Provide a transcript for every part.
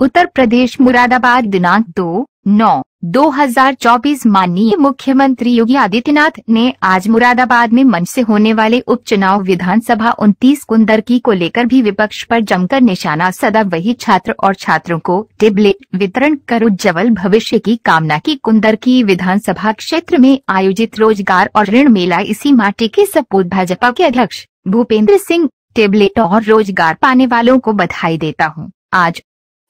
उत्तर प्रदेश मुरादाबाद दिनांक 2/9/2024 माननीय मुख्यमंत्री योगी आदित्यनाथ ने आज मुरादाबाद में मंच से होने वाले उपचुनाव विधानसभा 29 कुंदरकी को लेकर भी विपक्ष पर जमकर निशाना साधा। वही छात्र और छात्रों को टेबलेट वितरण कर उज्ज्वल भविष्य की कामना की। कुंदरकी विधानसभा क्षेत्र में आयोजित रोजगार और ऋण मेला इसी माटी के सपूत। भाजपा के अध्यक्ष भूपेंद्र सिंह, टेबलेट और रोजगार पाने वालों को बधाई देता हूँ। आज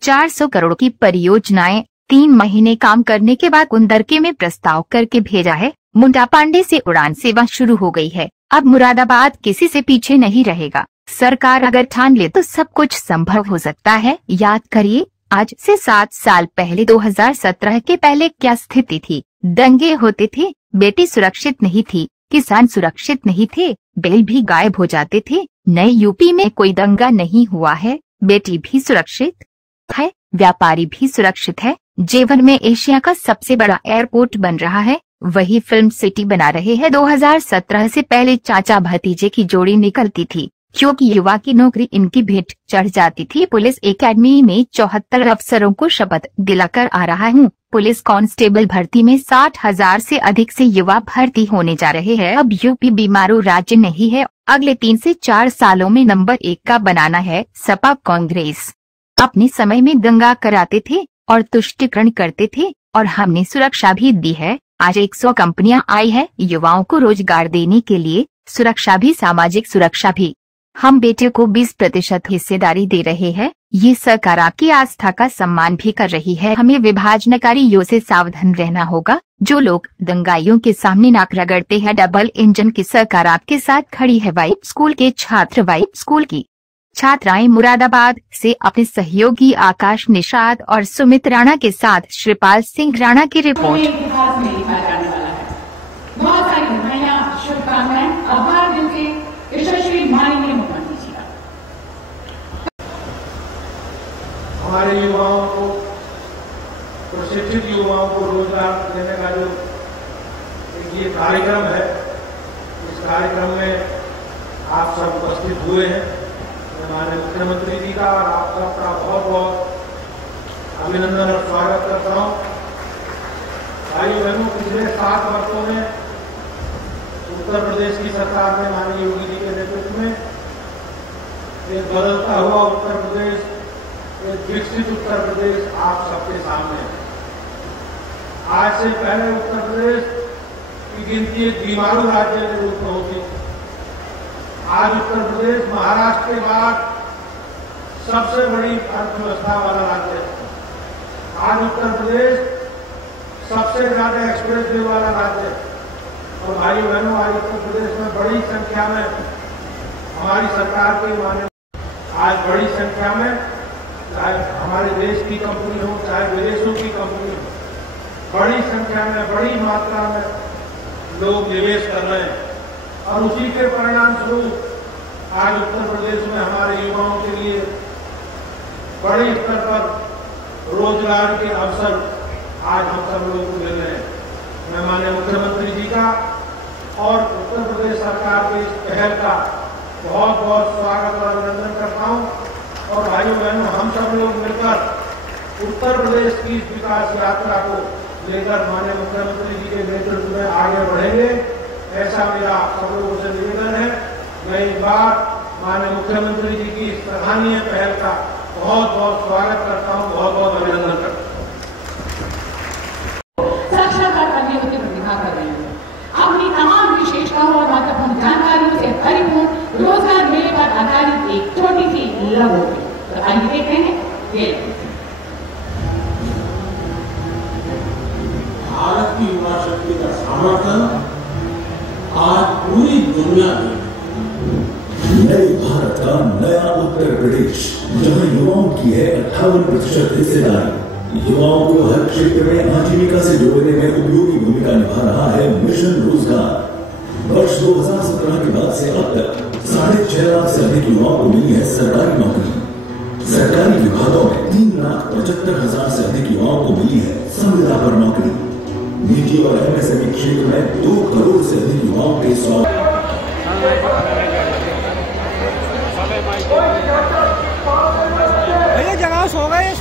400 करोड़ की परियोजनाएं 3 महीने काम करने के बाद कुंदरकी में प्रस्ताव करके भेजा है। मुंडा पांडे से उड़ान सेवा शुरू हो गई है। अब मुरादाबाद किसी से पीछे नहीं रहेगा। सरकार अगर ठान ले तो सब कुछ संभव हो सकता है। याद करिए, आज से 7 साल पहले 2017 के पहले क्या स्थिति थी। दंगे होते थे, बेटी सुरक्षित नहीं थी, किसान सुरक्षित नहीं थे, बैल भी गायब हो जाते थे। नए यूपी में कोई दंगा नहीं हुआ है, बेटी भी सुरक्षित है, व्यापारी भी सुरक्षित है। जेवर में एशिया का सबसे बड़ा एयरपोर्ट बन रहा है, वही फिल्म सिटी बना रहे हैं। 2017 से पहले चाचा भतीजे की जोड़ी निकलती थी, क्योंकि युवा की नौकरी इनकी भेंट चढ़ जाती थी। पुलिस एकेडमी में 74 अफसरों को शपथ दिलाकर आ रहा हूँ। पुलिस कांस्टेबल भर्ती में 60,000 से अधिक से युवा भर्ती होने जा रहे हैं। अब यूपी बीमारू राज्य नहीं है, अगले 3 से 4 सालों में नंबर 1 का बनाना है। सपा कांग्रेस अपने समय में दंगा कराते थे और तुष्टीकरण करते थे, और हमने सुरक्षा भी दी है। आज 100 कंपनियां आई है युवाओं को रोजगार देने के लिए, सुरक्षा भी, सामाजिक सुरक्षा भी। हम बेटे को 20% हिस्सेदारी दे रहे हैं। ये सरकार आपकी आस्था का सम्मान भी कर रही है। हमें विभाजनकारियों से सावधान रहना होगा। जो लोग दंगाइयों के सामने नाक रगड़ते हैं, डबल इंजन की सरकार आपके साथ खड़ी है। वाइब स्कूल के छात्र, वाइब स्कूल की छात्राएं मुरादाबाद से अपने सहयोगी आकाश निषाद और सुमित राणा के साथ श्रीपाल सिंह राणा की रिपोर्ट। बहुत सारी बधाइयां, शुभकामनाएं। आभार दिल के यशस्वी माननीय मुख्यमंत्री जी का। हमारे युवाओं को, प्रशिक्षित युवाओं को रोजगार देने का जो ये कार्यक्रम है, इस कार्यक्रम में आप सब उपस्थित हुए हैं। हमारे मुख्यमंत्री जी का और आप सबका बहुत बहुत अभिनंदन और स्वागत करता हूं। भाइयों बहनों, पिछले 7 वर्षों में उत्तर प्रदेश की सरकार ने माननीय योगी जी के नेतृत्व में एक बदलता हुआ उत्तर प्रदेश, एक विकसित उत्तर प्रदेश आप सबके सामने है। आज से पहले उत्तर प्रदेश की गिनती एक बीमारू राज्य के रूप में होती। आज उत्तर प्रदेश महाराष्ट्र के बाद सबसे बड़ी अर्थव्यवस्था वाला राज्य है। आज उत्तर प्रदेश सबसे ज्यादा एक्सप्रेस वे वाला राज्य है। और भाई बहनों, आज उत्तर प्रदेश में बड़ी संख्या में हमारी सरकार के माने आज बड़ी संख्या में, चाहे हमारे देश की कंपनी हो, चाहे विदेशों की कंपनी हो, बड़ी संख्या में, बड़ी मात्रा में लोग निवेश कर रहे हैं। और उसी के परिणाम स्वरूप आज उत्तर प्रदेश में हमारे युवाओं के लिए बड़े स्तर पर रोजगार के अवसर आज हम सब लोगों को मिल रहे हैं। मैं माननीय मुख्यमंत्री जी का और उत्तर प्रदेश सरकार की इस पहल का बहुत बहुत स्वागत और अभिनंदन करता हूं। और भाइयों बहनों, हम सब लोग मिलकर उत्तर प्रदेश की इस विकास यात्रा को लेकर माननीय मुख्यमंत्री जी के नेतृत्व में आगे बढ़ेंगे, ऐसा मेरा आप सब लोगों से निवेदन है। मैं एक बार माननीय मुख्यमंत्री जी की सराहनीय पहल का बहुत बहुत स्वागत करता हूं, बहुत बहुत अभिनंदन करता हूं। साक्षात्कार करने की प्रतिभा कर रही है। अपनी तमाम विशेषताओं और महत्वपूर्ण जानकारियों से परिपूर्ण रोजगार मेले पर आधारित एक छोटी सी लघु, तो आइए देखते हैं ये। भारत की युवा शक्ति का सामर्थ्य आज पूरी दुनिया में नए भारत का नया उत्तर प्रदेश, जहां युवाओं की है 58% हिस्सेदारी। युवाओं को हर क्षेत्र में आजीविका से जोड़ने में उपयोगी भूमिका निभा रहा है मिशन रोजगार। वर्ष 2017 के बाद से अब तक 6.5 लाख से अधिक युवाओं को मिली है सरकारी नौकरी। सरकारी विभागों में 3,75,000 से अधिक युवाओं को मिली है संविदा पर नौकरी। निजी और एमएसएमई क्षेत्र में 2 करोड़ से अधिक युवाओं के 100। भैया जगह सो गए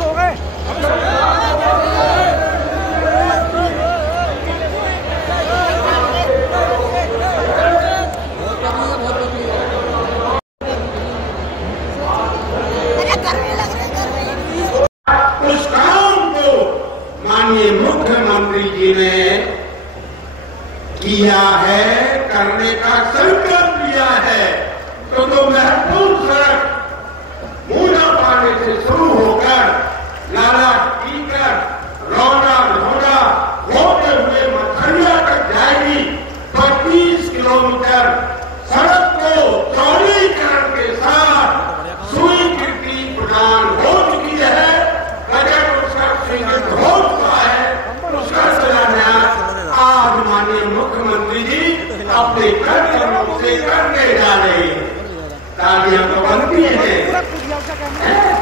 तालियां तो बनती हैं।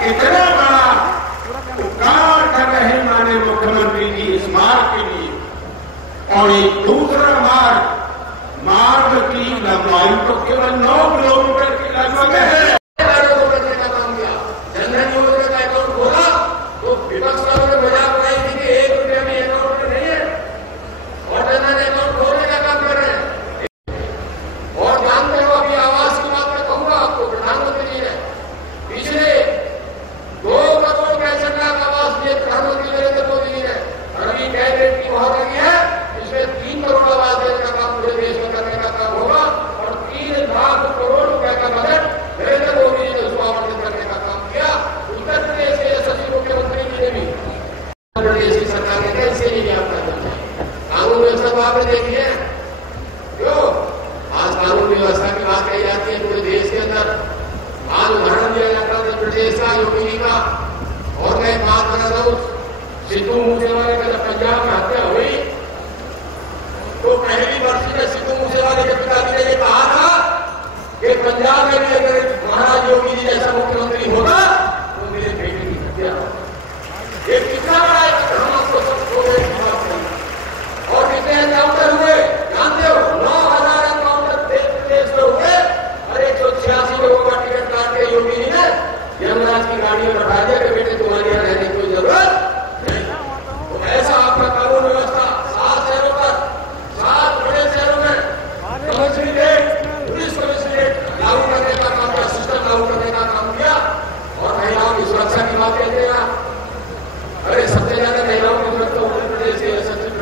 इतना बड़ा उपकार कर रहे माननीय मुख्यमंत्री जी इस मार्ग के लिए। और एक दूसरा मार्ग की लंबाई तो केवल 9 किलोमीटर की लगभग है। सिद्धू मूसेवाले का जब पंजाब में हत्या हुई तो पहली वर्षी में सिद्धू मूसेवाले के पिताजी ने ये कहा था कि पंजाब में भी अगर महाराज योगी जी जैसा मुख्यमंत्री होगा तो मेरे बेटे की हत्या होगी। ये कितना बड़ा और कितने एनकाउंटर हुए जानते हो? 9,000 एनकाउंटर देश प्रदेश में हुए और 186 लोगों का टिकट काट के योगी जी ने यमराज की गाड़ी में बैठा दिया कि बेटे तुम्हारे यहाँ रहने की कोई जरूरत। ऐसा आपका कानून व्यवस्था 7 शहरों पर 7 बड़े शहरों में कमिश्नरेट पुलिस कमिश्नरेट लागू करने का काम किया, सिस्टम लागू करने का काम किया। और महिलाओं की सुरक्षा की बात कहते हैं। अरे सबसे ज्यादा महिलाओं की सुरक्षा उत्तर प्रदेश के सचिव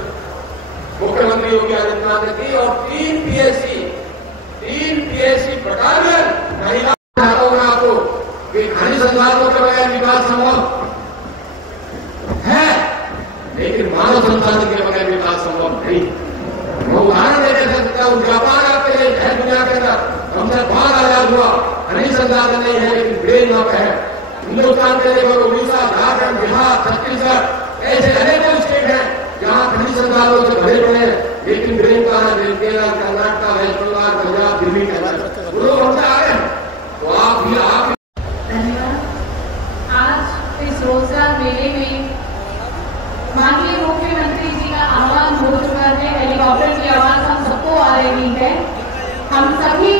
मुख्यमंत्री योगी आदित्यनाथ ने की। और 3 पीएससी बटालियन महिला आपको खनिज संसाधनों के बगैर विकास संभव है, लेकिन मानव संसाधन के बगैर विकास संभव नहीं। मैं उदाहरण देकर सकता हूं, जापान आपके लिए है दुनिया के अंदर, हमसे बाहर आजाद हुआ, खनिज संसाधन नहीं है लेकिन ब्रेन वहां पे है। हिंदुस्तान के लिए उड़ीसा, झारखंड, बिहार, छत्तीसगढ़ ऐसे अनेकों स्टेट हैं जहां खनिज संसाधनों से भरे पड़े हैं, लेकिन ब्रेन का है केरल, कर्नाटक, वेस्ट बंगाल, पंजाब, दिल्ली के अंदर वो लोग हमसे आ रहे हैं। तो आप भी आज इस रोजगार मेले में माननीय मुख्यमंत्री जी का आह्वान हो चुका है। हेलीकॉप्टर की आवाज हम सबको आ रही है। हम सभी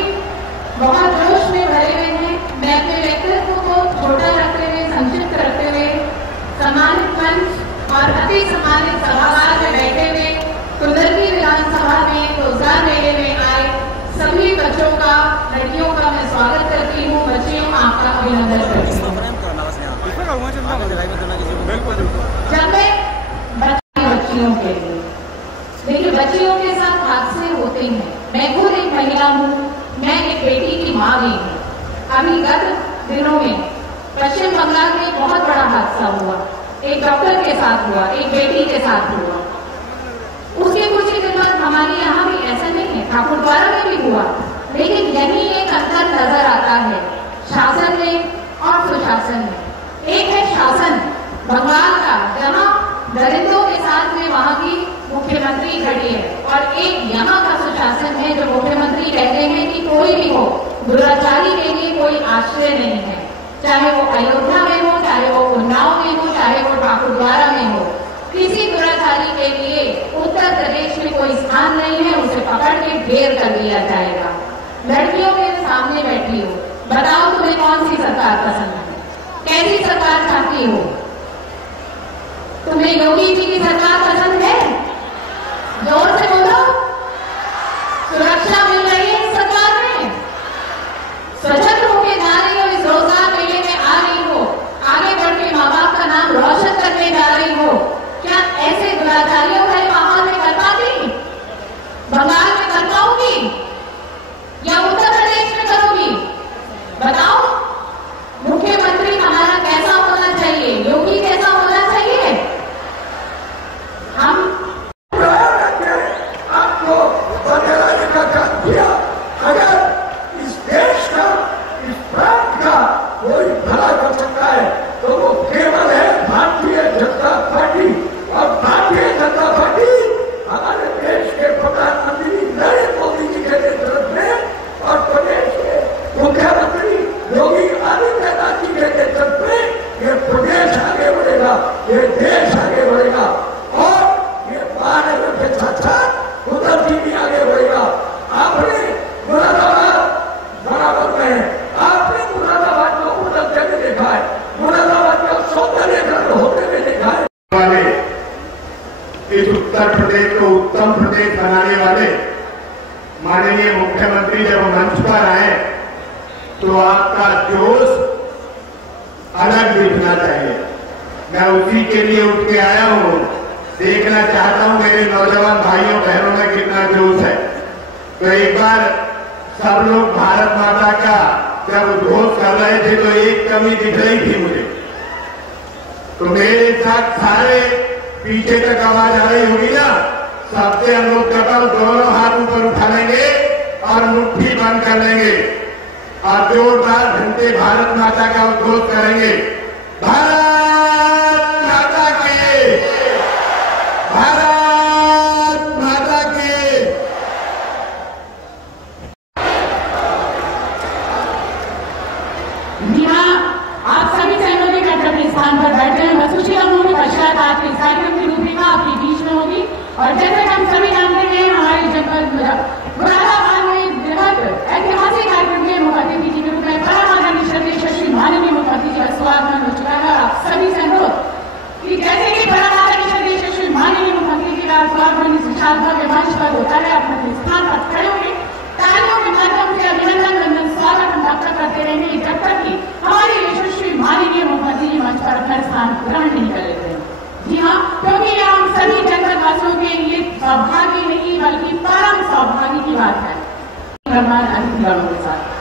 बहुत जोश में भरे हुए हैं। मैं अपने व्यक्तित्व को छोटा रखते हुए, संक्षिप्त रखते हुए, सम्मानित मंच और अति सम्मानित सभागार में बैठे हुए कुंदरकी विधानसभा में रोजगार मेले में आए सभी बच्चों का, लड़कियों का मैं स्वागत करती हूँ। बच्चियों आपका अभिनंदन करती हूँ। जब मैं बच्चियों के लिए, लेकिन बच्चियों के साथ हादसे होते हैं। मैं खुद एक महिला हूँ, मैं एक बेटी की माँ भी हूँ। अभी गत दिनों में पश्चिम बंगाल में एक बहुत बड़ा हादसा हुआ, एक डॉक्टर के साथ हुआ, एक बेटी के साथ हुआ। उसके कुछ ही दिन बाद हमारे यहाँ भी ऐसा नहीं है, ठाकुरद्वारा में भी हुआ। लेकिन यही एक अंतर नजर आता है शासन में और सुशासन में। एक है शासन बंगाल का, जहाँ दरिंदों के साथ में वहाँ की मुख्यमंत्री खड़ी है, और एक यहाँ का सुशासन है जो मुख्यमंत्री कहते हैं कि कोई भी हो, दुराचारी के लिए कोई आश्रय नहीं है। चाहे वो अयोध्या में हो, चाहे वो उन्नाव में हो, चाहे वो ठाकुरद्वारा में हो, किसी दुराचारी के लिए उत्तर प्रदेश में कोई स्थान नहीं है। उसे पकड़ के ढेर कर दिया जाएगा। लड़कियों के सामने बैठी हो, बताओ तुम्हें कौन सी सरकार पसंद है, कैसी सरकार चाहती हो? तुम्हें योगी जी की सरकार पसंद है? जोर से बोलो। सुरक्षा मिल रही है इस सरकार में? स्वतंत्र होकर जा रही हो, इस रोजगार मेले में आ रही हो, आगे बढ़ के माँ बाप का नाम रोशन करने जा रही हो। क्या ऐसे दुराचारियों का माहौल में कर पाती? बंगाल में कर पाओगी या उत्तर प्रदेश में करोगी? बताओ। मुख्यमंत्री हमारा कैसा होना चाहिए? योगी कैसा होना चाहिए? हम आपको बदलाने का काम किया। अगर इस देश का ये देश आगे बढ़ेगा और ये भारत के साथ उधर की भी आगे बढ़ेगा। आपने मुरादाबाद बराबर में आपने मुरादाबाद को उधर जगह देखा है, मुरादाबाद का सौंदर्यकरण होते हुए देखा है। इस उत्तर प्रदेश को उत्तम प्रदेश बनाने वाले माननीय मुख्यमंत्री जब मंच पर आए तो आपका जोश अलग दिखना चाहिए। मैं उसी के लिए उठ के आया हूं, देखना चाहता हूं मेरे नौजवान भाइयों बहनों में कितना जोश है। तो एक बार सब लोग भारत माता का जब उद्घोष कर रहे थे तो एक कमी दिख रही थी मुझे, तो मेरे साथ सारे पीछे तक आवाज आ रही होगी ना, सबसे अनुरोध करता हूं दोनों हाथ ऊपर उठा लेंगे और मुट्ठी बंद कर लेंगे और जोरदार ढंग से भारत माता का उद्घोष करेंगे। भारत माता की, भारत माता की। जी हाँ, आप सभी सहयोगी अपने स्थान पर बैठे हैं। मैं सुशीला मोहन पश्चात आज के कार्यक्रम की रूपरेखा आपके बीच में होगी और जैसे कि हम सभी जानते हैं हमारे जनपद मुरादाबाद में बृहद ऐतिहासिक कार्यक्रम के मुख्य अतिथि के रूप में परम आदरणीय श्रद्धेय यशस्वी माननीय मुख्यमंत्री जी का स्वागत हो चुका है। आप सभी से अनुरोध कि जैसे कि परम आदरणीय श्रद्धेय यशस्वी माननीय मुख्यमंत्री जी का स्वागत विशाल भव्य मंच पर होता है, अपने स्थान पर खड़े होंगे, तालियों के माध्यम से अभिनंदन वंदन स्वागत हम आपका करते रहेंगे जब तक कि हमारे यशस्वी माननीय मुख्यमंत्री जी मंच पर अपना स्थान ग्रहण नहीं कर लेते हैं। जी हाँ, क्योंकि यह हम सभी जनपद वासियों के लिए सौभाग्य नहीं बल्कि परम सौभाग्य की बात है। मेहमान अतिथिगणों के साथ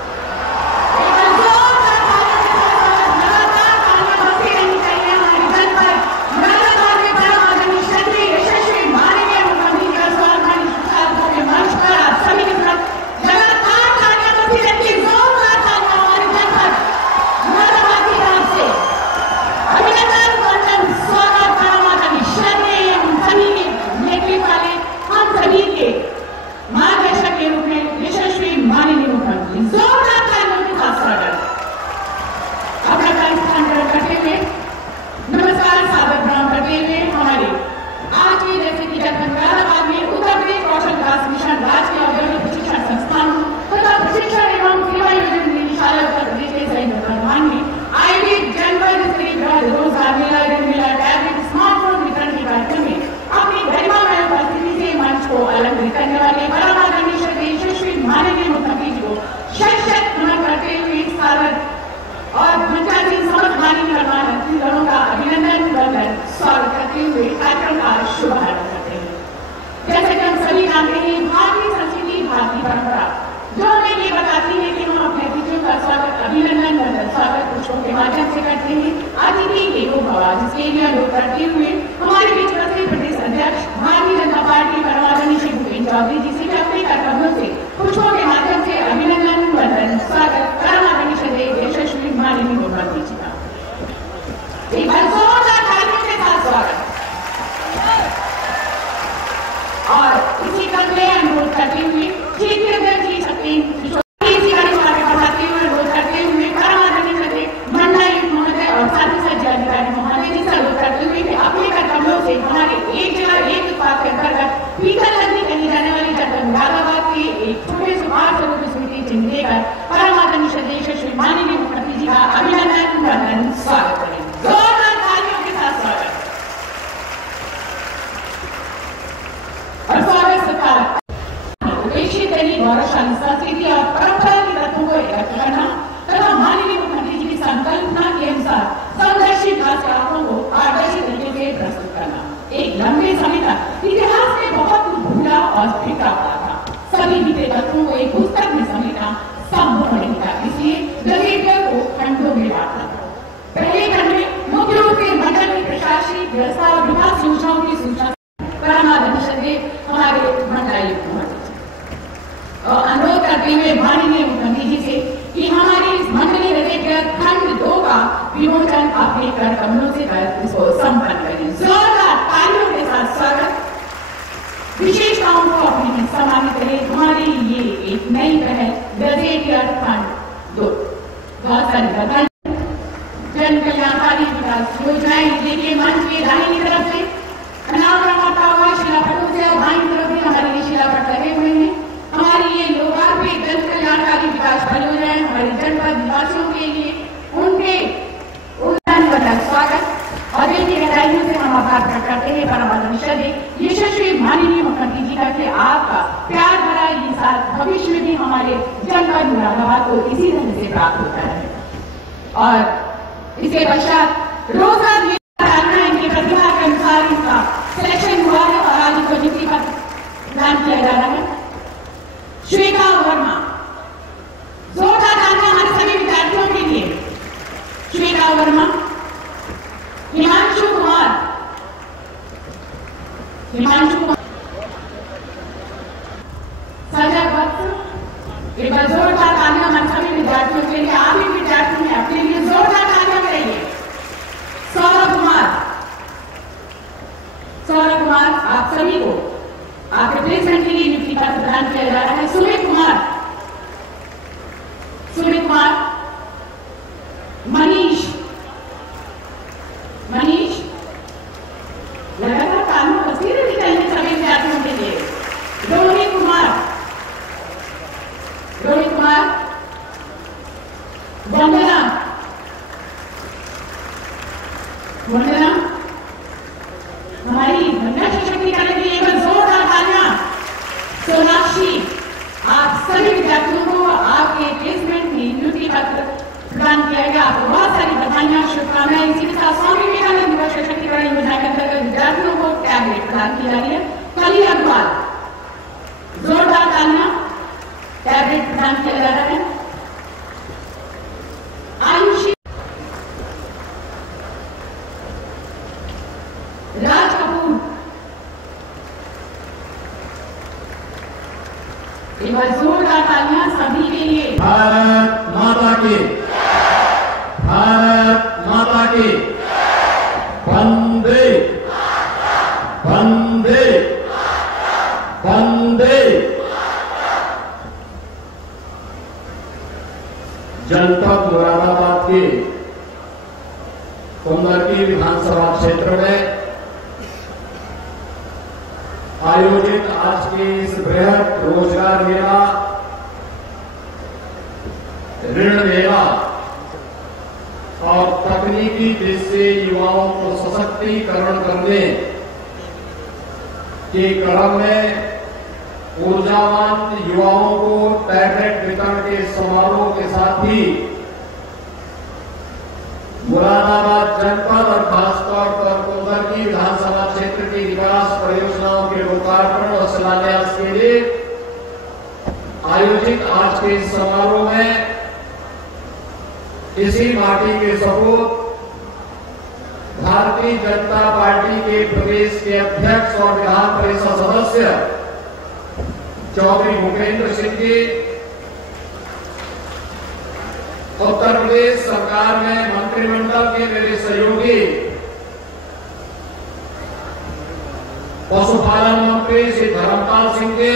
जन कल्याणकारी विकास योजनाएं गाइस देखिए मंच के दाहिनी तरफ से अनावरण होता हुआ शिलापटों से और बाईं तरफ भी हमारे लिए शिलापट लगे हुए हैं। हमारी ये लोकार्पित जन कल्याणकारी विकास परियोजनाएं हमारे जनपद निवासियों के लिए उनके स्वागत और देखिए गहराइयों से हम आभार प्रकट करते हैं परम आदरणीय यशस्वी माननीय मुख्यमंत्री जी का कि आपका प्यार भरा ये साथ भविष्य में भी हमारे जनपद मुरादाबाद को इसी ढंग से प्राप्त होता है। और इसके पश्चात रोजगार इनकी प्रतिभा के अनुसार इसका सिलेक्शन हुआ है और आज इनको नियुक्ति पत्र प्रदान किया जा रहा है। श्वेता वर्मा, जोरदार तालियां हमारे सभी विद्यार्थियों के लिए। श्वेता वर्मा, हिमांशु कुमार, सजग वक्त, एक बार जोरदार तालियां हमारे सभी विद्यार्थियों के लिए। आप भी विद्यार्थी हैं, अपने लिए जोरदार तालियां करेंगे। सौरभ कुमार, आप सभी को आपके प्लेसमेंट के लिए नियुक्ति पत्र प्रदान किया जा रहा है। सुमित कुमार, मनीष लगातार कानून तस्वीरें निकलने सभी विद्यार्थियों के लिए। रोहित कुमार, वंदना, हमारी महिला सशक्तिकरण के लिए जोरदार तालियां। सोनाक्षी, आप सभी विद्यार्थियों को आपके प्लेसमेंट में नियुक्ति पत्र प्रदान किया गया। आपको बहुत सारी बधाइयां, शुभकामनाएं। इसी के साथ स्वामी विवेकानंद युवा सशक्तिकरण योजना के अंतर्गत विद्यार्थियों को टैबलेट प्रदान की जा रही है। कली अग्रवाल, जोरदार तालियां, टैबलेट प्रदान किया जा रहा है। आयुषी, राज कपूर, एक बार जोरदार तालियां सभी के लिए। भारत माता की, भारत माता की, वंदे वंदे वंदे। जनपद मुरादाबाद के कुंदरकी विधानसभा क्षेत्र में आयोजित आज के इस बृहद रोजगार मेला, ऋण मेला और तकनीकी दृष्टि से युवाओं को सशक्तिकरण करने के क्रम में ऊर्जावान युवाओं को टैबलेट वितरण के समारोह के साथ ही मुरादाबाद जनपद और खासतौर पर कुंदरकी विधानसभा क्षेत्र की विकास परियोजनाओं के लोकार्पण और शिलान्यास के लिए आयोजित आज के इस समारोह में इसी माटी के सपूत भारतीय जनता पार्टी के प्रदेश के अध्यक्ष और विधान परिषद सदस्य चौधरी भूपेंद्र सिंह जी, उत्तर प्रदेश सरकार में मंत्रिमंडल के मेरे सहयोगी पशुपालन मंत्री श्री धर्मपाल सिंह जी,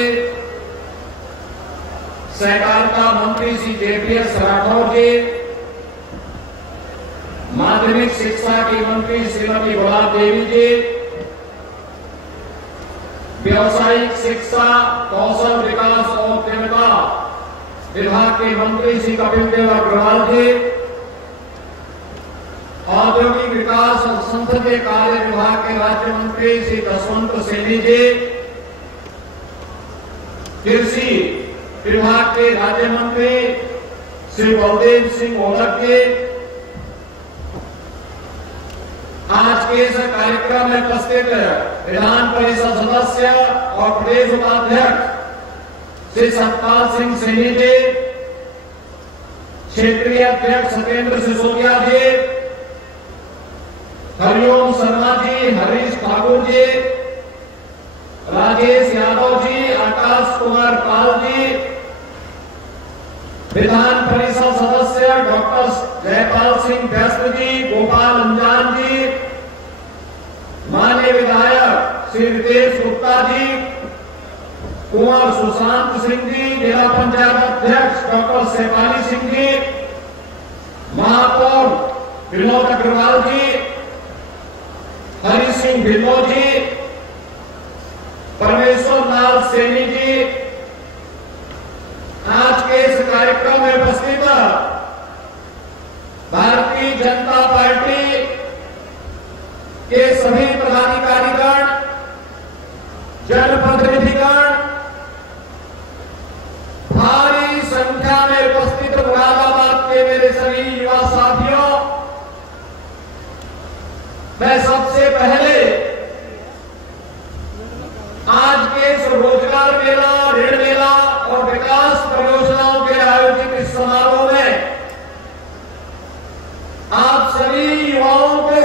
सहकारिता मंत्री श्री जेपीएस राठौर जी, माध्यमिक शिक्षा की मंत्री श्रीमती गुलाब देवी जी, व्यावसायिक शिक्षा, कौशल विकास और उद्यमिता विभाग के मंत्री श्री कपिल देव अग्रवाल जी, औद्योगिक विकास और संसदीय कार्य विभाग के राज्य मंत्री श्री जसवंत सैनी जी, कृषि विभाग के राज्य मंत्री श्री बलदेव सिंह ओलख जी, आज के इस कार्यक्रम में उपस्थित विधान परिषद सदस्य और प्रदेश उपाध्यक्ष श्री सतपाल सिंह सैनी जी, क्षेत्रीय अध्यक्ष सत्येंद्र सिसोदिया जी, हरिओम शर्मा जी, हरीश ठाकुर जी, राजेश यादव जी, आकाश कुमार पाल जी, विधान परिषद सदस्य डॉक्टर जयपाल सिंह व्यस्त जी, गोपाल अंजान जी, माननीय विधायक श्री रितेश गुप्ता जी, कुंवर सुशांत सिंह जी, जिला पंचायत अध्यक्ष डॉक्टर शेफाली सिंह जी, महापौर विनोद अग्रवाल जी, सिंह ढिल्लों जी, परमेश्वर लाल सैनी जी, आज के इस कार्यक्रम में उपस्थित भारतीय जनता पार्टी के सभी पदाधिकारीगण, जनप्रतिनिधिगण, भारी संख्या में उपस्थित मुरादाबाद के मेरे सभी युवा साथियों, मैं सबसे पहले आज के इस रोजगार मेला, ऋण मेला और विकास परियोजनाओं के आयोजित इस समारोह में आप सभी युवाओं को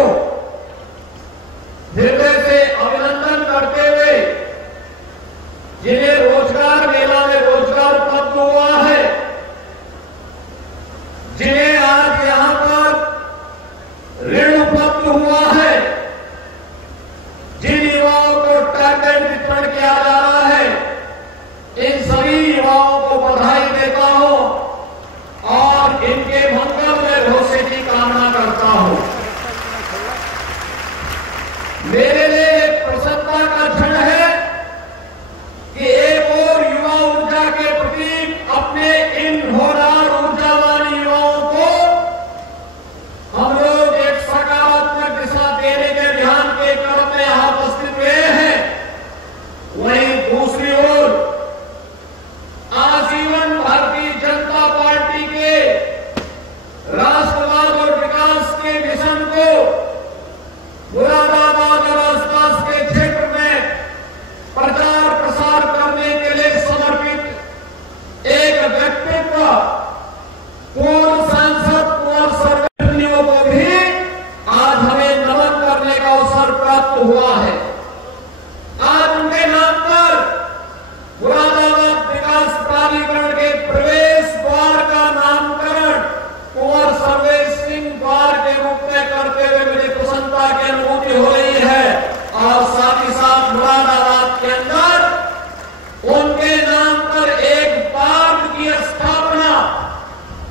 हृदय से अभिनंदन करते हुए, जिन्हें रोजगार मेला में रोजगार उपलब्ध हुआ है, जिन्हें आज यहां पर ऋण उपलब्ध हुआ है, जिन युवाओं को टैलेंट वितरण किया जा रहा है, इन सभी युवाओं को बधाई देता हूं और इनके मंगल में भविष्य की कामना करता हूं। मेरे लिए एक प्रसन्नता का क्षण है कि एक और युवा ऊर्जा के प्रति अपने इन होनहार ऊर्जावान युवाओं को हम लोग एक सकारात्मक दिशा देने के ध्यान के क्रम में यहां उपस्थित हुए हैं। वहीं दूसरी ओर आजीवन भारतीय जनता पार्टी के राष्ट्रवाद और विकास के मिशन को मुरादाबाद और आसपास के क्षेत्र में प्रचार प्रसार करने के लिए समर्पित एक व्यक्तित्व, पूर्व सांसद कुंवर सर्वेश्वर को भी आज हमें नमन करने का अवसर प्राप्त हुआ है। आज उनके नाम पर मुरादाबाद विकास प्राधिकरण के प्रवेश द्वार का नामकरण कुंवर सर्वेश सिंह द्वार के रूप में करते हुए मुझे प्रसन्नता की अनुभूति हो रही है और साथ ही साथ मुरादाबाद के अंदर उनके नाम पर एक पार्क की स्थापना,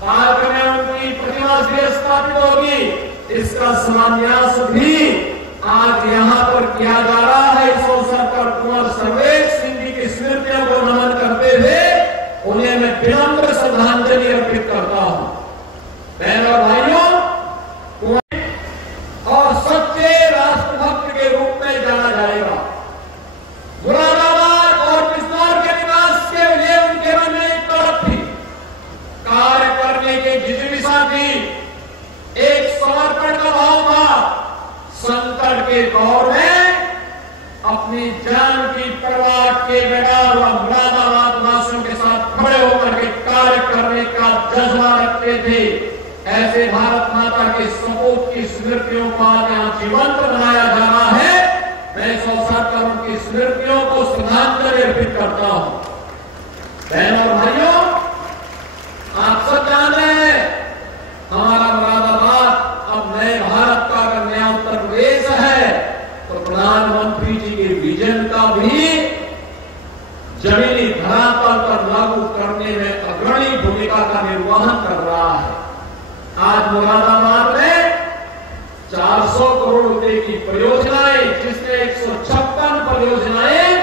पार्क में उनकी प्रतिमा भी स्थापित होगी, इसका शिलान्यास भी आज यहां पर किया जा रहा है। इस अवसर पर कुंवर सर्वेश सिंह जी की स्मृतियों को नमन करते हुए उन्हें मैं विनम्र श्रद्धांजलि अर्पित करता हूं। बहनों और भाइयों, और सच्चे राष्ट्रभक्त के रूप में जाना जाएगा। मुरादाबाद और बिजनौर के विकास के लिए उनके मन में एक तड़प थी, कार्य करने की जिज्ञासा थी, एक समर्पण का भाव था। संकट के दौर में अपनी जान की परवाह के बगैर वह मुरादाबाद वासियों के साथ खड़े होकर के कार्य करने का जज्बा रखते थे। ऐसे भारत माता के सपूत की स्मृतियों को आज यहां जीवंत बनाया जा रहा है। मैं इस अवसर पर उनकी स्मृतियों को श्रद्धांजलि अर्पित करता हूं। बहनों और भाइयों, आप सब जान रहे हैं हमारा मुरादाबाद अब नए भारत का अगर नया उत्तर प्रदेश है तो प्रधानमंत्री जी के विजन का भी जमीनी धरातल पर लागू करने में अग्रणी भूमिका का निर्वहन कर रहा है। आज मुरादाबाद में 400 करोड़ रुपए की परियोजनाएं, जिसमें 156 परियोजनाएं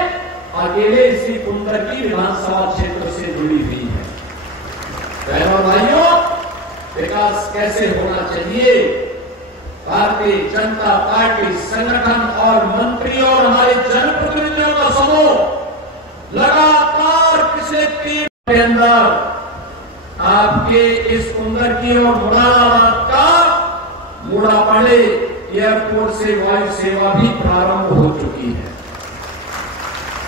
अकेले इसी कुंदरकी विधानसभा क्षेत्र से जुड़ी हुई है। बहनों भाइयों, विकास कैसे होना चाहिए, भारतीय जनता पार्टी संगठन और मंत्रियों और हमारे जनप्रतिनिधियों का समूह लगातार पिछले 3 के अंदर आपके इस कुंदरकी और मुरादाबाद का मुड़ापड़े एयरपोर्ट से वायु सेवा भी प्रारंभ हो चुकी है।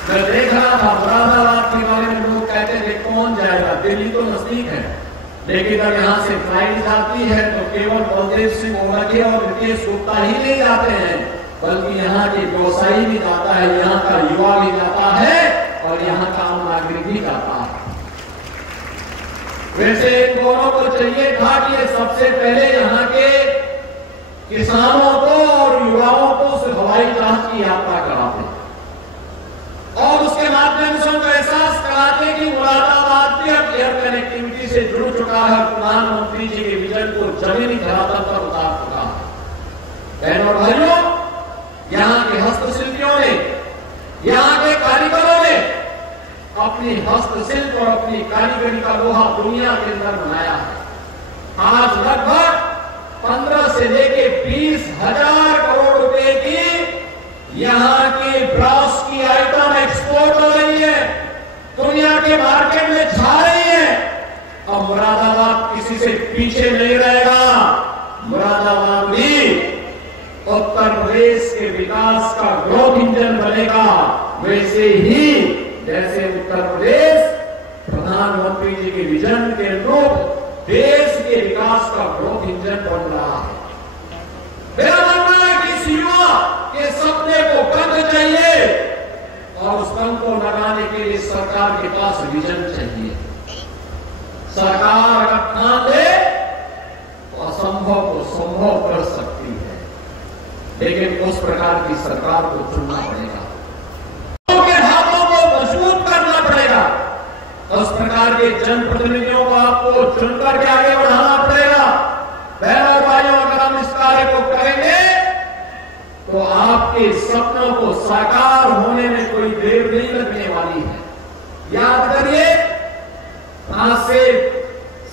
मैं देख रहा था मुरादाबाद के बारे में लोग कहते थे कौन जाएगा, दिल्ली तो नजदीक है, लेकिन अगर यहां से फ्लाइट जाती है तो केवल बलदेव सिंह ओवरके और रितेश गुप्ता ही नहीं जाते हैं, बल्कि यहाँ के व्यवसायी भी जाता है, यहाँ का युवा भी जाता है और यहाँ का आम नागरिक भी जाता है। वैसे इन दोनों को चाहिए था कि ये सबसे पहले यहाँ के किसानों को और युवाओं को सिर्फ हवाई जहाज की यात्रा कराते और उसके माध्यम से उनको एहसास कराते कि मुरादाबाद भी अब एयर कनेक्टिविटी से जुड़ चुका है, प्रधानमंत्री जी के विजन को जमीनी धरातल पर उतार चुका है। बहनों और भाइयों, यहां के हस्तशिल्पियों ने, यहां के कारीगरों ने अपनी हस्तशिल्प और अपनी कारीगरी का लोहा दुनिया के अंदर बनाया है। आज लगभग 15 से लेके 20,000 करोड़ रुपए की यहां की ब्रास की आइटम एक्सपोर्ट हो रही है, दुनिया के मार्केट में छा रही है। अब मुरादाबाद किसी से पीछे नहीं रहेगा। मुरादाबाद भी उत्तर प्रदेश के विकास का ग्रोथ इंजन बनेगा। वैसे ही जैसे उत्तर प्रदेश प्रधानमंत्री जी के विजन के अनुरूप देश के विकास का ग्रोथ इंजन बन रहा है। मेरा मानना है कि इस युवा के सपने को कंध चाहिए और उस कंध को लगाने के लिए सरकार के पास विजन चाहिए। सरकार अगर ठान ले तो असंभव को संभव कर सकती है, लेकिन उस प्रकार की सरकार को चुनना पड़ेगा, उनके हाथों को मजबूत करना पड़ेगा। उस प्रकार के जनप्रतिनिधियों को आपको चुनकर के आगे बढ़ाना पड़ेगा। बहनों और भाइयों, अगर हम इस कार्य को करेंगे तो आपके सपनों को साकार होने में कोई देर नहीं लगने वाली है। याद करिए, आज से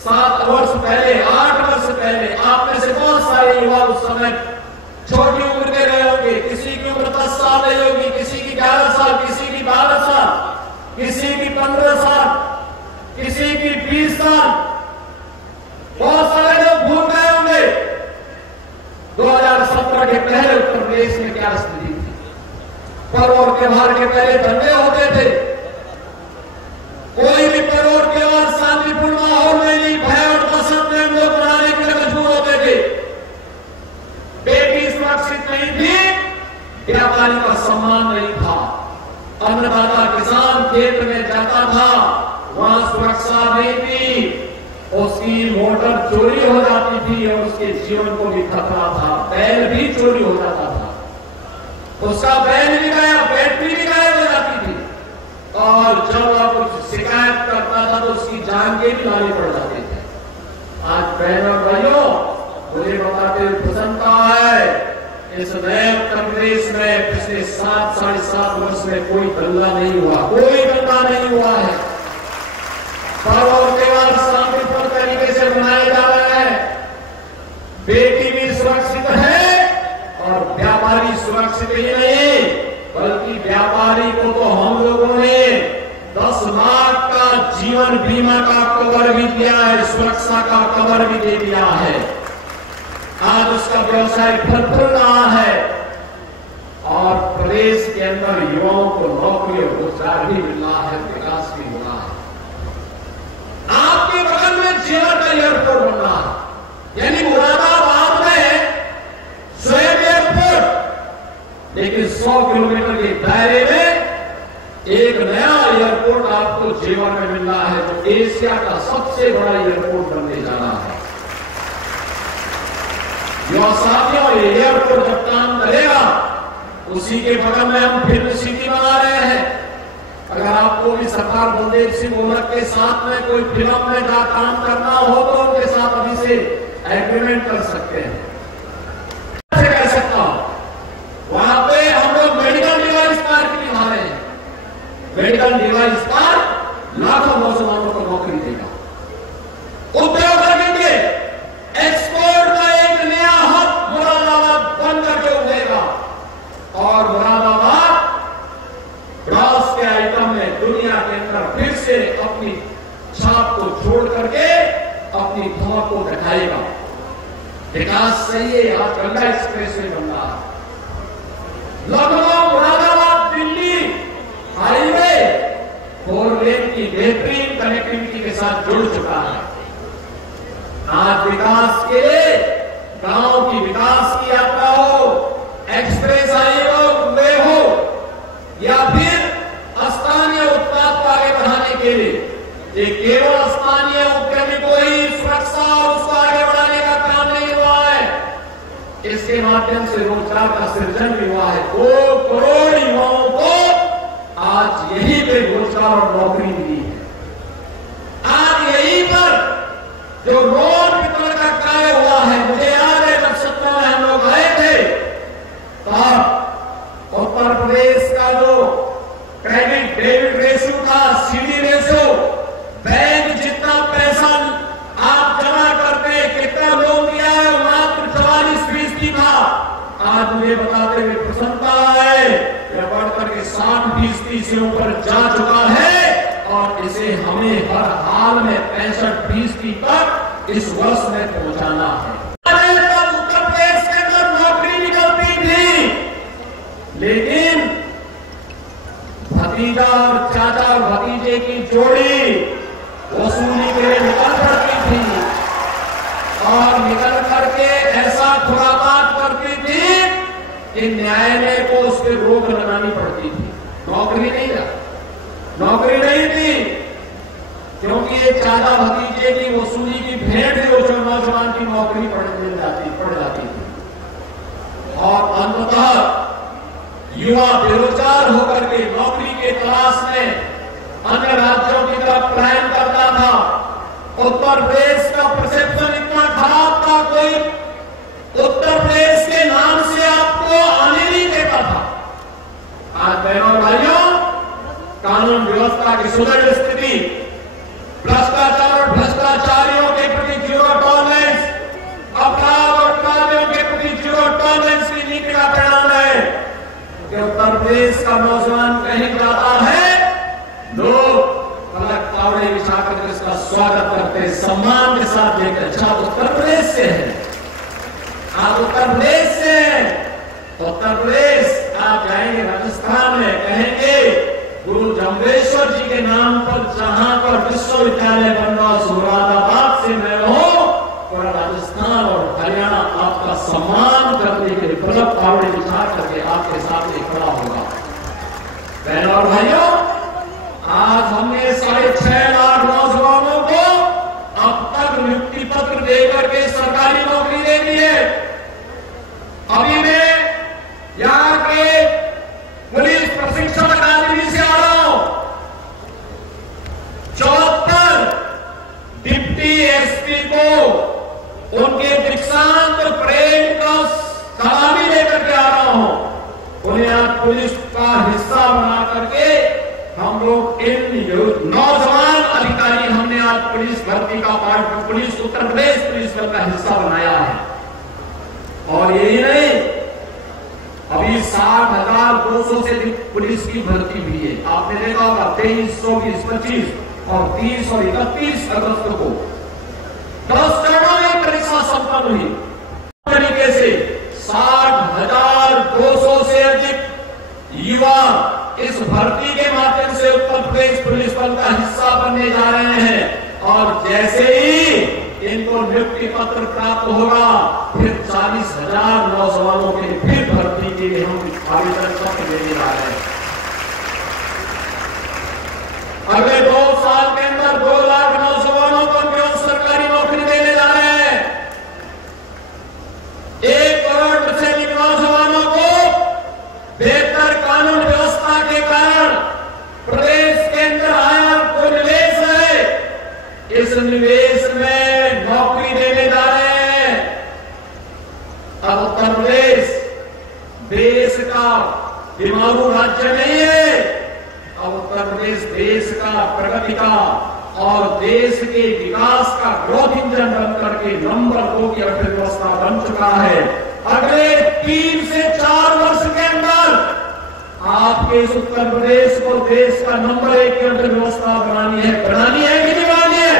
7 वर्ष पहले, 8 वर्ष पहले आप में से बहुत सारे युवा उस समय छोटी उम्र के रहे होंगे। किसी की उम्र 10 साल रही होगी, किसी की 11 साल, किसी की 12 साल, किसी की 15 साल, किसी की 20 साल। बहुत सारे लोग भूल गए होंगे 2017 के पहले उत्तर प्रदेश में क्या स्थिति थी। पर्व और त्योहार के पहले दंगे होते थे। कोई भी पर्व और त्योहार शांतिपूर्ण माहौल में नहीं, भय और दहशत में हम लोग मनाने के लिए मजबूर होते थे। बेटी सुरक्षित नहीं थी, व्यापारी का सम्मान नहीं था, अन्नदाता किसान खेत में जाता था, वहां सुरक्षा नहीं थी, उसकी मोटर चोरी हो जाती थी और उसके जीवन को भी खतरा था। बैल भी चोरी हो जाता था, उसका बैल भी गायब, बैटरी भी गायब हो जाती थी, और जब वह कुछ शिकायत करता था तो उसकी जान के भी लाले पड़ जाते थे। आज बहनों और भाइयों, मुझे बताते हुए प्रसन्नता है, इस नए उत्तर प्रदेश में पिछले 7-7.5 वर्ष में कोई दंगा नहीं हुआ, कोई दंगा नहीं हुआ है। पर्व और त्योहार शांतिपूर्ण तरीके से मनाए जा रहे हैं। बेटी भी सुरक्षित है और व्यापारी सुरक्षित ही नहीं, बल्कि व्यापारी को तो हम लोगों ने 10 लाख का जीवन बीमा का कवर भी दिया है, सुरक्षा का कवर भी दे दिया है। आज उसका व्यवसाय फल फूल रहा है और प्रदेश के अंदर युवाओं को नौकरी और रोजगार भी मिल रहा है, विकास भी हो रहा है। आपके बगल में जिला का एयरपोर्ट बन रहा है, यानी मुरादाबाद में स्वयं एयरपोर्ट, लेकिन 100 किलोमीटर के दायरे में एक नया एयरपोर्ट आपको जीवन में मिल रहा है, जो एशिया का सबसे बड़ा एयरपोर्ट बनने जा रहा है। युवा साथियों, ये एयरपोर्ट जब काम करेगा, उसी के बगल में हम फिल्म सिटी बना रहे हैं। अगर आपको भी सरदार बलदेव सिंह मोहम्मद के साथ में कोई फिल्म में जा काम करना हो तो उनके साथ अभी से एग्रीमेंट कर सकते हैं। कह सकता हूं, वहां पे हम लोग मेडिकल डिवाइस पार्क निभा रहे हैं। मेडिकल डिवाइस पार्क लाखों नौजवानों को नौकरी देगा, उद्योग लगेंगे, एक्सपोर्ट का एक नया हब मुरादाबाद बन करके उभरेगा और मुरादाबाद ब्रास के आइटम में दुनिया के अंदर फिर से अपनी छाप को छोड़ करके अपनी धमक को दिखाएगा। विकास सही है, आज गंगा एक्सप्रेस वे बन रहा है, लखनऊ मुरादाबाद दिल्ली हाईवे 4 लेन की बेहतरीन कनेक्टिविटी के साथ जुड़ चुका है। आज विकास के लिए गांव की विकास की यात्रा हो, एक्सप्रेस हाईवे हो या फिर स्थानीय उत्पाद को आगे बढ़ाने के लिए, ये केवल स्थानीय उद्यमी को ही सुरक्षा और उसको आगे बढ़ाने का काम नहीं हुआ है, इसके माध्यम से रोजगार का सृजन भी हुआ है। 2 करोड़ युवाओं को आज यहीं पे रोजगार और नौकरी मिली है। आज यहीं पर जो रोड वितरण का कार्य हुआ है, मुझे याद है जब सत्ता में हम लोग आए थे तब से ऊपर जा चुका है और इसे हमें हर हाल में 65% तक इस वर्ष में पहुंचाना है। उत्तर प्रदेश के अंदर नौकरी निकलती थी, लेकिन भतीजा और चाचा और भतीजे की जोड़ी वसूली के लिए निकल पड़ती थी और निकल करके ऐसा खुरापात करती थी कि न्यायालय को उस पर रोक लगानी पड़ती थी। नौकरी नहीं थी, क्योंकि ये चाचा भतीजे की वसूली की भेंट जो नौजवान की नौकरी पड़ जाती थी और अंततः युवा बेरोजगार होकर के नौकरी के तलाश में अन्य राज्यों की तरफ पलायन करता था। उत्तर प्रदेश का परसेप्शन इतना खराब था, कोई उत्तर प्रदेश के नाम से आपको आने नहीं देता था। आज बहनों और भाइयों, कानून व्यवस्था की सुदृढ़ स्थिति, भ्रष्टाचार और भ्रष्टाचारियों के प्रति जीरो टॉलरेंस, अपराध और अपराधियों के प्रति जीरो टॉलरेंस की नीति का परिणाम है कि उत्तर प्रदेश का नौजवान कहीं जाता है, लोग पलक तावड़े बिछाकर इसका स्वागत करते, सम्मान के साथ देखते, अच्छा उत्तर प्रदेश से है, आप उत्तर प्रदेश से हैं। उत्तर प्रदेश आप जाएंगे राजस्थान में, कहेंगे गुरु जम्बेश्वर जी के नाम पर जहां पर विश्वविद्यालय बन रहा, मुरादाबाद से मैं हूं, और राजस्थान और हरियाणा आपका सम्मान करने के लिए पलक तावड़े बिछा करके आपके सामने खड़ा होगा। बहनों और भाइयों, आज हमने 6.5 लाख नौजवानों को अब तक नियुक्ति पत्र देकर के सरकारी नौकरी दे दी है। अभी मैं यहां के पुलिस प्रशिक्षण अकादमी से आ रहा हूं, 74 डिप्टी एसपी को उनके दीक्षांत परेड का सलामी लेकर के आ रहा हूं। उन्हें आज पुलिस का हिस्सा बना करके हम लोग इन नौजवान अधिकारी हमने आज पुलिस भर्ती का part, police Uttar Pradesh police बल का हिस्सा बनाया है। और यही नहीं, अभी 60,200 से अधिक पुलिस की भर्ती हुई है। आपने देखा होगा 23, 24, 25 और 30 और 31 अगस्त को 10 चरणों में परीक्षा संपन्न हुई। तरीके से 60,200 से अधिक युवा इस भर्ती के माध्यम से उत्तर प्रदेश पुलिस बल का हिस्सा बनने जा रहे हैं। और जैसे ही इनको नियुक्ति पत्र प्राप्त होगा, फिर 40,000 नौजवानों के फिर भर्ती के लिए हम आवेदन पत्र देने जा रहे हैं। अगले 2 साल के अंदर 2 लाख नौजवानों को केवल सरकारी नौकरी देने जा रहे हैं। 1 करोड़ से अधिक नौजवानों को बेहतर कानून व्यवस्था के कारण प्रदेश के अंदर आया कोई निवेश है, इस निवेश में नौकरी देने जा रहे हैं। अब उत्तर प्रदेश देश का दिमागू राज्य नहीं है, अब उत्तर प्रदेश देश का प्रगति का और देश के विकास का ग्रोथ इंजन बन करके नंबर 2 की अर्थव्यवस्था बन चुका है। अगले 3 से 4 वर्ष के अंदर आपके इस उत्तर प्रदेश को देश का नंबर 1 की अर्थव्यवस्था बनानी है कि नहीं बनानी है?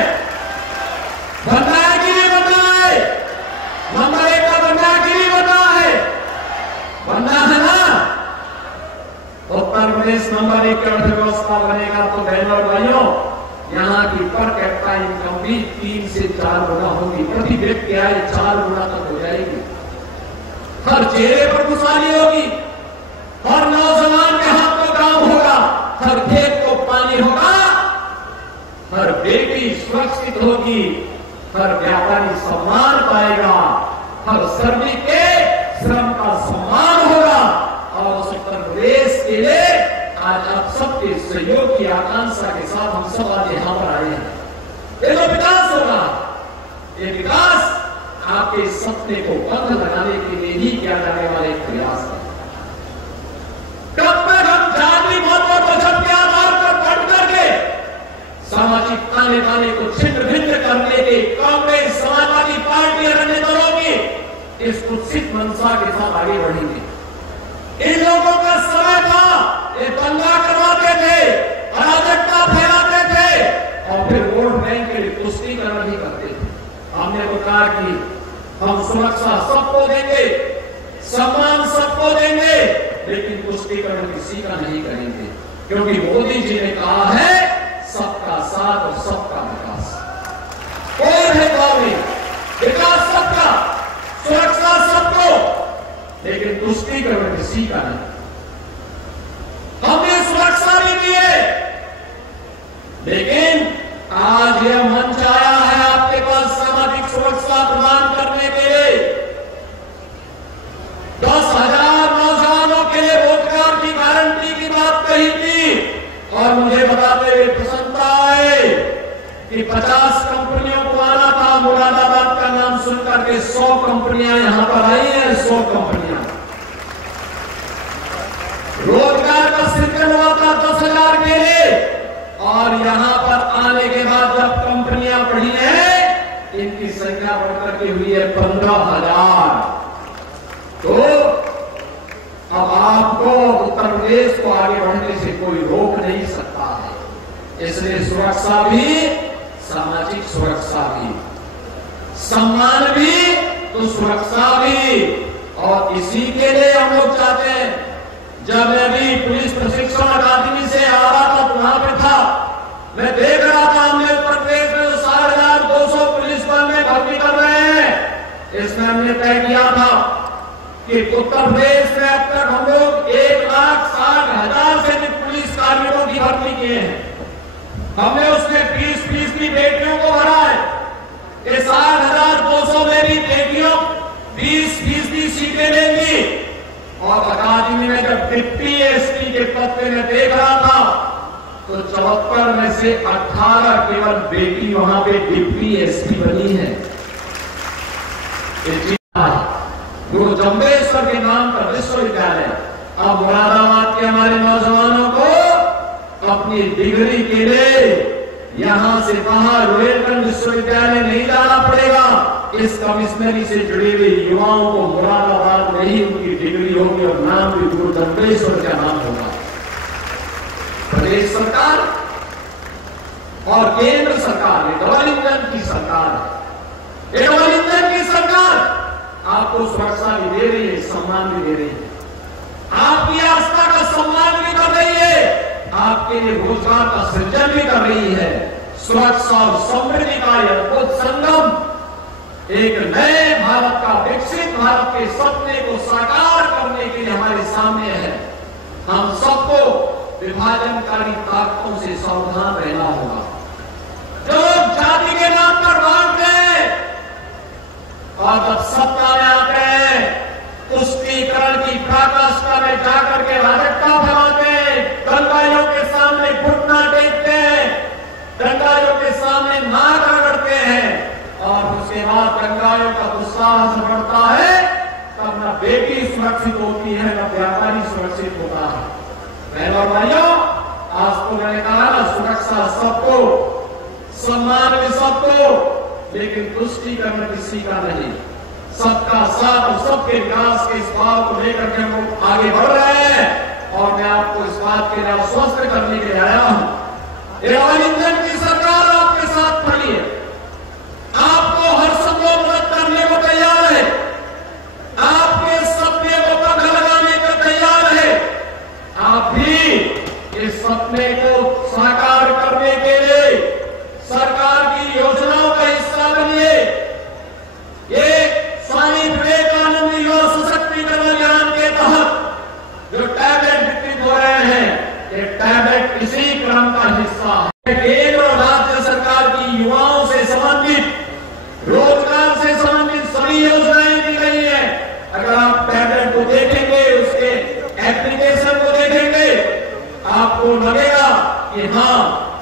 बनना है कि नहीं बनना है? नंबर 1 का बनना है कि नहीं बनना है? बनना है ना? उत्तर प्रदेश नंबर 1 की अर्थव्यवस्था बनेगा तो बहनों और भाइयों, यहाँ की पर कैपिटा इनकम भी 3 से 4 गुना होगी। प्रति व्यक्ति आय 4 गुना तक हो जाएगी। हर चेहरे पर खुशहाली होगी, हर नौजवान के हाथ में काम होगा, हर खेत को पानी होगा, हर बेटी सुरक्षित होगी, हर व्यापारी सम्मान पाएगा, हर श्रमिक के श्रम का सम्मान होगा। और उस उत्तर प्रदेश के लिए आज आप सबके सहयोग की आकांक्षा के साथ हम सब आज यहां पर आए हैं। ये जो विकास होगा, ये विकास आपके सपने को बंद लगाने के लिए ही किया जाने वाला एक प्रयास है। कब तक हम जाति मत और मजहब के आधार पर बढ़ करके सामाजिक ताने बाने को छिन्न भिन्न करने के कांग्रेस, समाजवादी पार्टी और अन्य दलों की इस कुत्सित मंशा के साथ आगे बढ़ेंगे? इन लोगों का समय था, ये दंगा करवाते थे, थे, अराजकता फैलाते थे और फिर वोट बैंक के लिए तुष्टीकरण भी करते थे। हमने तो कहा कि हम सुरक्षा सबको देंगे, सम्मान सबको देंगे, लेकिन तुष्टीकरण किसी का नहीं करेंगे, क्योंकि मोदी जी ने कहा है सबका साथ और सबका विकास। कोई भेदभाव नहीं, विकास सबका, सुरक्षा सबको, लेकिन तुष्टीकरण किसी का नहीं। हमने सुरक्षा भी दी है, लेकिन आज यह मंच आया है आपके पास सामाजिक सुरक्षा प्रदान करने के लिए। 10,000 नौजवानों के लिए रोजगार की गारंटी की बात कही थी और मुझे बताते हुए प्रसन्नता है कि 50 कंपनियों को आना था। मुरादाबाद का नाम सुनकर के 100 कंपनियां यहां पर आई हैं। 100 कंपनियां रोजगार का सृजन हुआ था 10,000 के लिए, और यहां पर आने के बाद जब कंपनियां बढ़ी हैं, इनकी संख्या बढ़कर के हुई है 15,000। तो अब आपको उत्तर प्रदेश को आगे बढ़ने से कोई रोक नहीं सकता है। इसलिए सुरक्षा भी, सामाजिक सुरक्षा भी, सम्मान भी तो सुरक्षा भी, और इसी के लिए हम लोग चाहते हैं। जब मैं भी पुलिस प्रशिक्षण अकादमी से आ रहा था तो वहां पे था, मैं देख रहा था हमने उत्तर प्रदेश में 7,200 पुलिस बल में भर्ती कर रहे हैं। इसमें हमने तय किया था कि उत्तर प्रदेश में अब तक हम लोग 1,60,000 से अधिक पुलिस कार्मिकों की भर्ती किए हैं। हमने उसमें 20% बेटियों को भरा है। 7,200 में भी बेटियों 20% सीटें लेंगी। और अकादमी में जब डिप्टी एसपी के पद पे मैं देख रहा था तो 74 में से 18 केवल बेटी वहां पे डिप्टी एसपी बनी है। गुरु जम्बेश्वर के नाम का विश्वविद्यालय अब मुरादाबाद के हमारे नौजवानों को अपनी डिग्री के लिए यहां से बाहर रुहेलखंड विश्वविद्यालय नहीं जाना पड़ेगा। इस कमिश्नरी से जुड़े हुए युवाओं को मुरादाबाद में ही उनकी डिग्री होगी और नाम भी गुरु जम्बेश्वर का नाम होगा। प्रदेश सरकार और केंद्र सरकार, ये डबल इंजन की सरकार है। ये डबल इंजन की सरकार आपको सुरक्षा भी दे रही है, सम्मान भी दे रही है, आपकी आस्था का सम्मान भी कर रही है, आपके लिए रोजगार का सृजन भी कर रही है। सुरक्षा और समृद्धि का यह अद्भुत संगम एक नए भारत का, विकसित भारत के सपने को साकार करने के लिए हमारे सामने है। हम सबको विभाजनकारी ताकतों से सावधान रहना होगा। जो जाति के नाम पर बांटते हैं और जब सत्ता में आते हैं, तुष्टीकरण की पराकाष्ठा में जाकर के अराजकता फैलाते हैं, दंगाइयों के सामने घुटना टेकते हैं, दंगाइयों के सामने नाक रगड़ते हैं, और उसके बाद दंगाइयों का दुस्साहस बढ़ता है, तब न बेटी सुरक्षित होती है न व्यापारी सुरक्षित होता है। बहनों और भाइयों, आज तो मैंने कहा ना, सुरक्षा सबको, सम्मान भी सबको, लेकिन तुष्टीकरण किसी का नहीं। सबका साथ और सबके विकास के इस भाव को लेकर के हम लोग आगे बढ़ रहे हैं, और मैं आपको इस बात के लिए आश्वस्त करने के लिए आया हूं। डबल इंजन की सरकार आपके साथ खड़ी है, आपको हर संभव मदद करने को तैयार है, आपके सपने को पंख लगाने को तैयार है। आप भी इस सपने को साकार करने के लिए सरकार की योजनाओं का हिस्सा बनिए। ये स्वामी विवेकानंद युवा सशक्तिकरण अभियान के तहत जो टैबलेट वितरित हो रहे हैं, ये टैबलेट इसी क्रम का हिस्सा है। केंद्र और राज्य सरकार की युवाओं से संबंधित, रोजगार से संबंधित सभी योजनाएं दी गई है। अगर आप टैबलेट को देखेंगे, उसके एप्लीकेशन को देखेंगे, आपको लगेगा कि हाँ,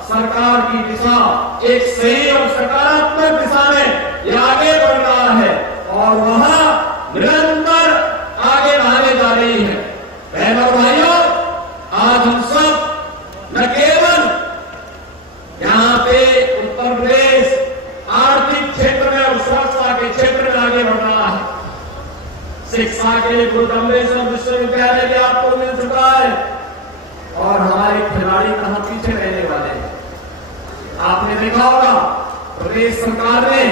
सरकार की दिशा एक सही और सकारात्मक दिशा में ये आगे बढ़ रहा है, और वहां निरंतर आगे बढ़ाने जा रही है। बहनों और भाइयों, आज हम सब न केवल यहां पे उत्तर प्रदेश आर्थिक क्षेत्र में और सुरक्षा के क्षेत्र में आगे बढ़ रहा है, शिक्षा के लिए गुरु जम्बेश्वर विश्वविद्यालय भी आपको मिल चुका है, और हमारे खिलाड़ी कहां पीछे रहने वाले हैं। आपने देखा होगा प्रदेश सरकार ने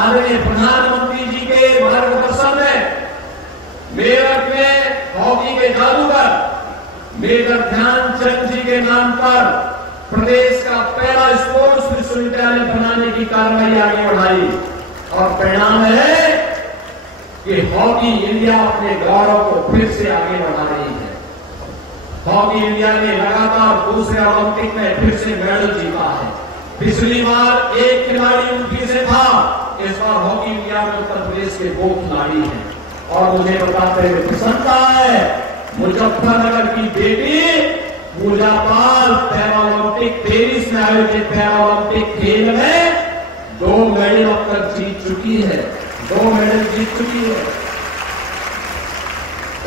आदरणीय प्रधानमंत्री जी के मार्गदर्शन में मेरठ में हॉकी के जादूगर मेजर ध्यानचंद जी के नाम पर प्रदेश का पहला स्पोर्ट्स विश्वविद्यालय बनाने की कार्रवाई आगे बढ़ाई और परिणाम है कि हॉकी इंडिया अपने गौरव को फिर से आगे बढ़ा रही है। हॉकी इंडिया ने लगातार दूसरे ओलंपिक में फिर से मेडल जीता है। पिछली बार एक खिलाड़ी यूपी से था, इस बार हॉकी इंडिया में उत्तर प्रदेश के 2 खिलाड़ी हैं। और मुझे बताते हुए प्रसन्नता है, मुजफ्फरनगर की बेटी पूजा पाल पैरालंपिक पेरिस में आयोजित पैरालंपिक खेल में 2 मेडल अब तक जीत चुकी है। 2 मेडल जीत चुकी है।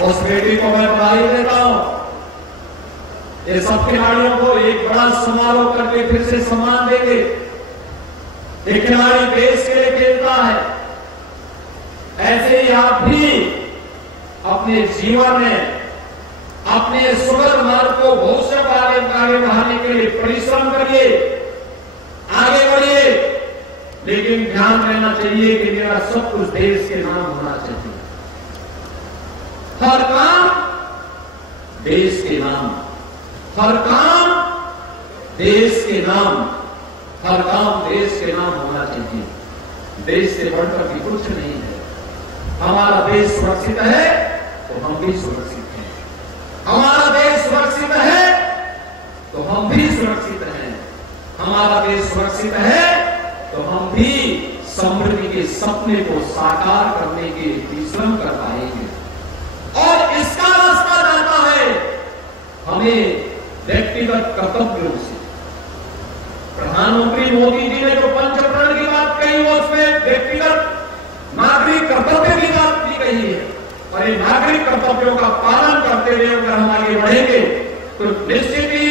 उस बेटी को मैं बधाई देता हूं। ये सब खिलाड़ियों को एक बड़ा समारोह करके फिर से सम्मान देंगे। एक खिलाड़ी देश के लिए खेलता है, ऐसे ही आप भी अपने जीवन में अपने सुगम मार्ग को भविष्य को आगे बढ़ाने के लिए परिश्रम करिए, आगे बढ़िए, लेकिन ध्यान रहना चाहिए कि मेरा सब कुछ देश के नाम होना चाहिए। हर काम देश के नाम, हर काम देश के नाम, हर काम देश के नाम होना चाहिए। देश से बढ़कर भी कुछ नहीं है। हमारा देश सुरक्षित है तो हम भी सुरक्षित हैं। हमारा देश सुरक्षित है तो हम भी सुरक्षित हैं। हमारा देश सुरक्षित है तो हम भी समृद्धि के सपने को साकार करने के परिश्रम कर पाएंगे। और इसका रास्ता जाता है हमें व्यक्तिगत कर्तव्यों से। प्रधानमंत्री मोदी जी ने जो पंचप्रण की बात कही वो उसमें व्यक्तिगत नागरिक कर्तव्य की बात की गई है। और ये नागरिक कर्तव्यों का पालन करते हुए अगर हम आगे बढ़ेंगे तो निश्चित ही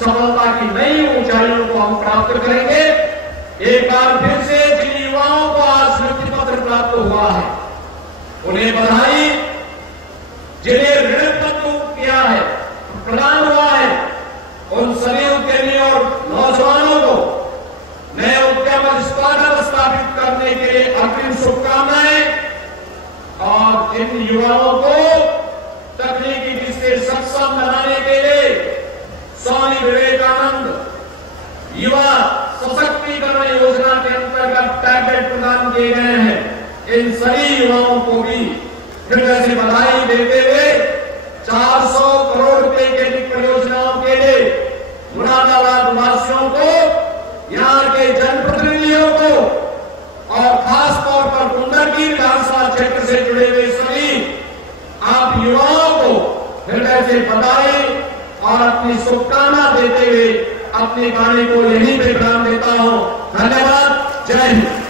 सफलता की नई ऊंचाइयों को हम प्राप्त करेंगे। एक बार फिर से जिन युवाओं को आज नियुक्ति पत्र प्राप्त हुआ है उन्हें बधाई। जिन्हें ऋण पत्र किया है, प्रदान हुआ है, उन सभी उद्यमी और नौजवानों को नए उद्यम स्टार्टअप स्थापित करने के लिए अग्रिम शुभकामनाएं। और जिन युवाओं को तकनीकी दृष्टि से सक्षम बनाने के लिए स्वामी विवेकानंद युवा सशक्तिकरण योजना के अंतर्गत टैबलेट प्रदान किए गए हैं, इन सभी युवाओं को भी हृदय से बधाई देते हुए 400 करोड़ रुपए के इन परियोजनाओं के लिए मुरादाबाद वासियों को, यहां के जनप्रतिनिधियों को और खास तौर पर कुंदरकी विधानसभा क्षेत्र से जुड़े हुए सभी आप युवाओं को हृदय से बधाई और अपनी शुभकामना देते हुए अपने गाने को यहीं पे विराम देता हूं। धन्यवाद। जय हिंद।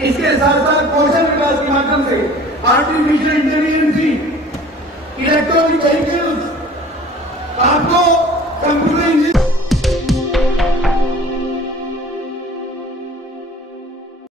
इसके साथ साथ कौशल विकास के माध्यम से आर्टिफिशियल इंटेलिजेंस